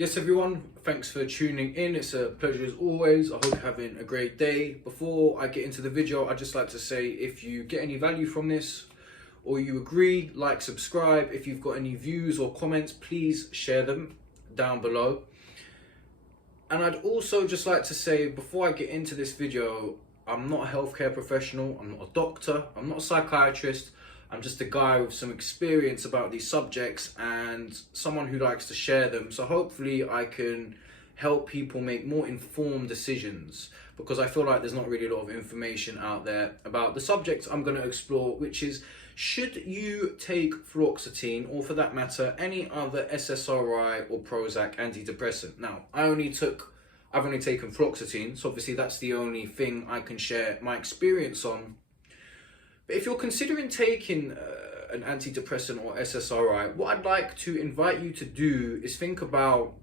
Yes, everyone, thanks for tuning in. It's a pleasure as always. I hope you're having a great day. Before I get into the video, I'd just like to say if you get any value from this or you agree, like, subscribe. If you've got any views or comments, please share them down below. And I'd also just like to say, before I get into this video, I'm not a healthcare professional, I'm not a doctor, I'm not a psychiatrist. I'm just a guy with some experience about these subjects and someone who likes to share them. So hopefully I can help people make more informed decisions, because I feel like there's not really a lot of information out there about the subjects I'm going to explore, which is, should you take fluoxetine, or for that matter, any other SSRI or Prozac antidepressant? Now, I've only taken fluoxetine, so obviously that's the only thing I can share my experience on. But if you're considering taking an antidepressant or SSRI, what I'd like to invite you to do is think about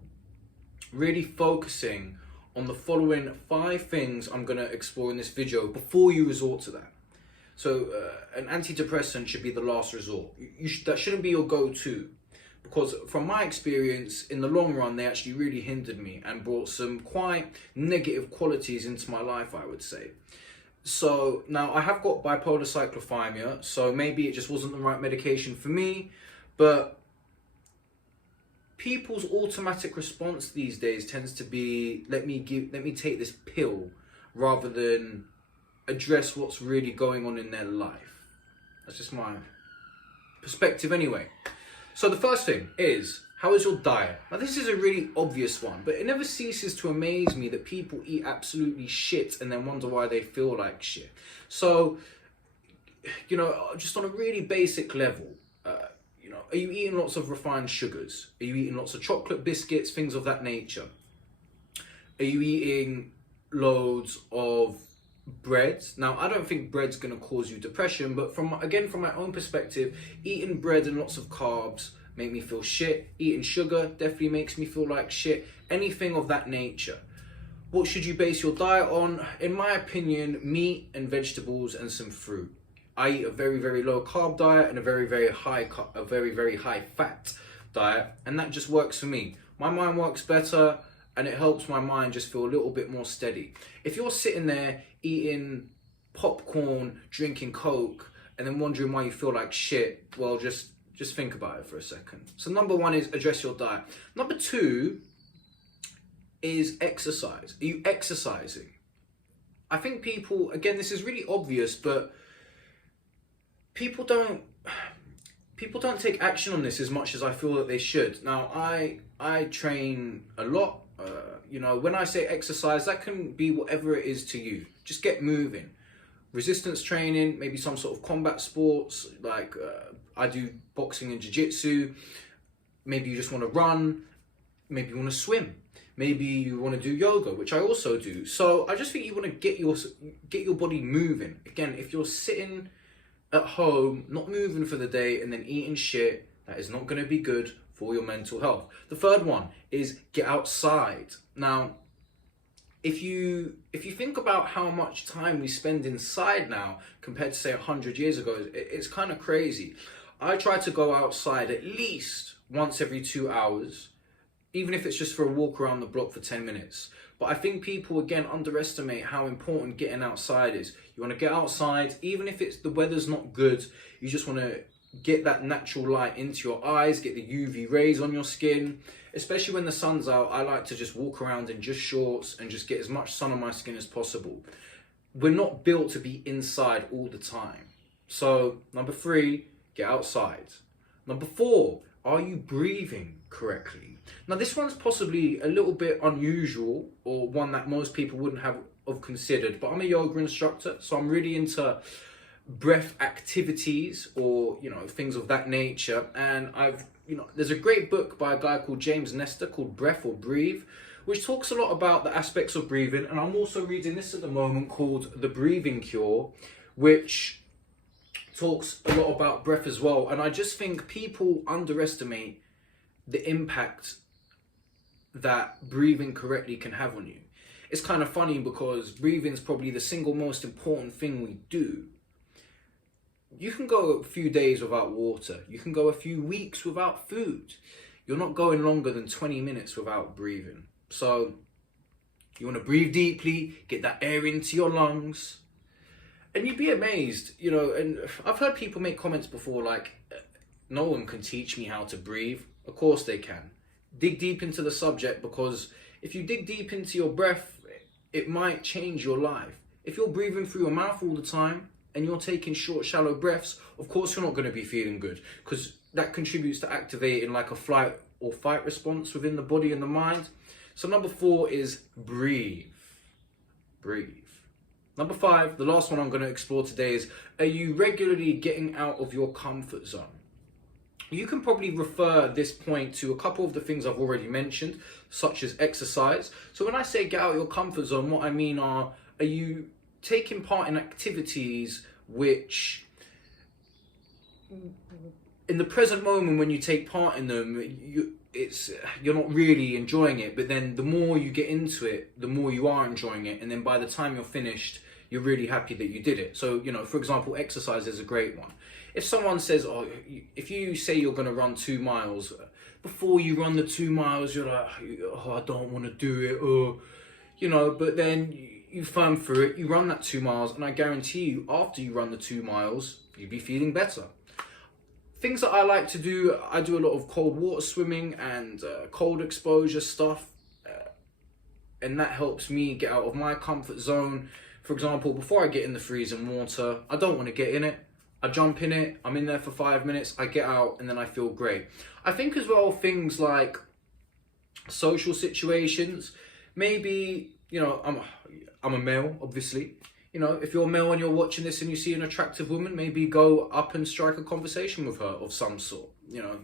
really focusing on the following 5 things I'm going to explore in this video before you resort to that. So an antidepressant should be the last resort. That shouldn't be your go-to, because from my experience, in the long run, they actually really hindered me and brought some quite negative qualities into my life, I would say. So now I have got bipolar cyclothymia, so maybe it just wasn't the right medication for me, but people's automatic response these days tends to be, let me take this pill, rather than address what's really going on in their life. That's just my perspective anyway. So the first thing is, how is your diet? Now this is a really obvious one, but it never ceases to amaze me that people eat absolutely shit and then wonder why they feel like shit. So, just on a really basic level, are you eating lots of refined sugars? Are you eating lots of chocolate biscuits, things of that nature? Are you eating loads of bread? Now, I don't think bread's going to cause you depression, but from my own perspective, eating bread and lots of carbs make me feel shit. Eating sugar definitely makes me feel like shit. Anything of that nature. What should you base your diet on? In my opinion, meat and vegetables and some fruit. I eat a very, very low carb diet and a very, very high fat diet, and that just works for me. My mind works better, and it helps my mind just feel a little bit more steady. If you're sitting there eating popcorn, drinking Coke, and then wondering why you feel like shit, well, just think about it for a second. So number 1 is address your diet. Number 2 is exercise. Are you exercising? I think people, again, this is really obvious, but people don't take action on this as much as I feel that they should. Now, I train a lot. When I say exercise, that can be whatever it is to you. Just get moving. Resistance training, maybe some sort of combat sports, like I do boxing and jiu-jitsu. Maybe you just want to run. Maybe you want to swim. Maybe you want to do yoga, which I also do. So I just think you want to get your body moving. Again, if you're sitting at home, not moving for the day, and then eating shit, that is not going to be good for your mental health. The third one is get outside. Now, if you think about how much time we spend inside now compared to say 100 years ago, it's kind of crazy. I try to go outside at least once every 2 hours, even if it's just for a walk around the block for 10 minutes. But I think people, again, underestimate how important getting outside is. You want to get outside, even if the weather's not good, you just want to get that natural light into your eyes, get the UV rays on your skin. Especially when the sun's out, I like to just walk around in just shorts and just get as much sun on my skin as possible. We're not built to be inside all the time. So, number 3, get outside. Number 4, are you breathing correctly? Now, this one's possibly a little bit unusual, or one that most people wouldn't have considered, but I'm a yoga instructor, so I'm really into breath activities, or things of that nature. And there's a great book by a guy called James Nestor called Breath or Breathe, which talks a lot about the aspects of breathing. And I'm also reading this at the moment called The Breathing Cure, which talks a lot about breath as well. And I just think people underestimate the impact that breathing correctly can have on you. It's kind of funny because breathing is probably the single most important thing we do. You can go a few days without water. You can go a few weeks without food. you're not going longer than 20 minutes without breathing. So you want to breathe deeply, get that air into your lungs, and you'd be amazed, you know. And I've heard people make comments before like, no one can teach me how to breathe. Of course they can. Dig deep into the subject, because if you dig deep into your breath, it might change your life. If you're breathing through your mouth all the time and you're taking short, shallow breaths, of course you're not going to be feeling good, because that contributes to activating like a flight or fight response within the body and the mind. So number 4 is breathe. Breathe. Number 5, the last one I'm going to explore today is, are you regularly getting out of your comfort zone? You can probably refer this point to a couple of the things I've already mentioned, such as exercise. So when I say get out of your comfort zone, what I mean are you taking part in activities which, in the present moment when you take part in them, you're not really enjoying it, but then the more you get into it, the more you are enjoying it, and then by the time you're finished, you're really happy that you did it. So, you know, for example, exercise is a great one. If someone says, oh, if you say you're going to run 2 miles, before you run the 2 miles, you're like, oh, I don't want to do it, or, you know, but then you firm through it, you run that 2 miles, and I guarantee you, after you run the 2 miles, you'll be feeling better. Things that I like to do, I do a lot of cold water swimming and cold exposure stuff, and that helps me get out of my comfort zone. For example, before I get in the freezing water, I don't want to get in it. I jump in it, I'm in there for 5 minutes, I get out, and then I feel great. I think as well, things like social situations, maybe, you know, I'm a male, obviously. You know, if you're a male and you're watching this and you see an attractive woman, maybe go up and strike a conversation with her of some sort, you know.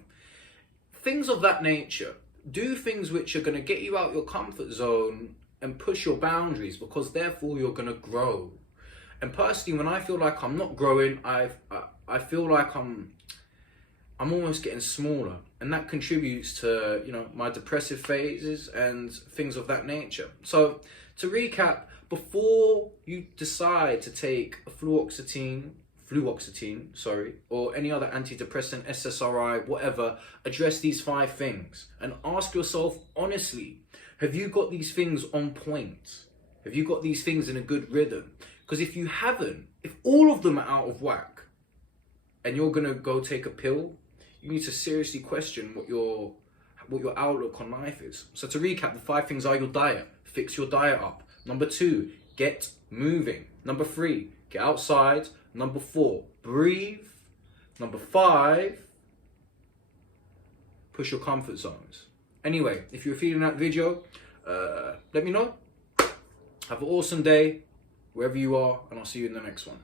Things of that nature. Do things which are going to get you out your comfort zone and push your boundaries, because therefore you're going to grow. And personally, when I feel like I'm not growing, I feel like I'm almost getting smaller, and that contributes to, you know, my depressive phases and things of that nature. So to recap, before you decide to take a fluoxetine, or any other antidepressant, SSRI, whatever, address these 5 things and ask yourself honestly, have you got these things on point? Have you got these things in a good rhythm? Because if you haven't, if all of them are out of whack and you're going to go take a pill, you need to seriously question what your outlook on life is. So to recap, the 5 things are your diet. Fix your diet up. Number 2, get moving. Number 3, get outside. Number 4, breathe. Number 5, push your comfort zones. Anyway, if you're feeling that video, let me know. Have an awesome day, wherever you are, and I'll see you in the next one.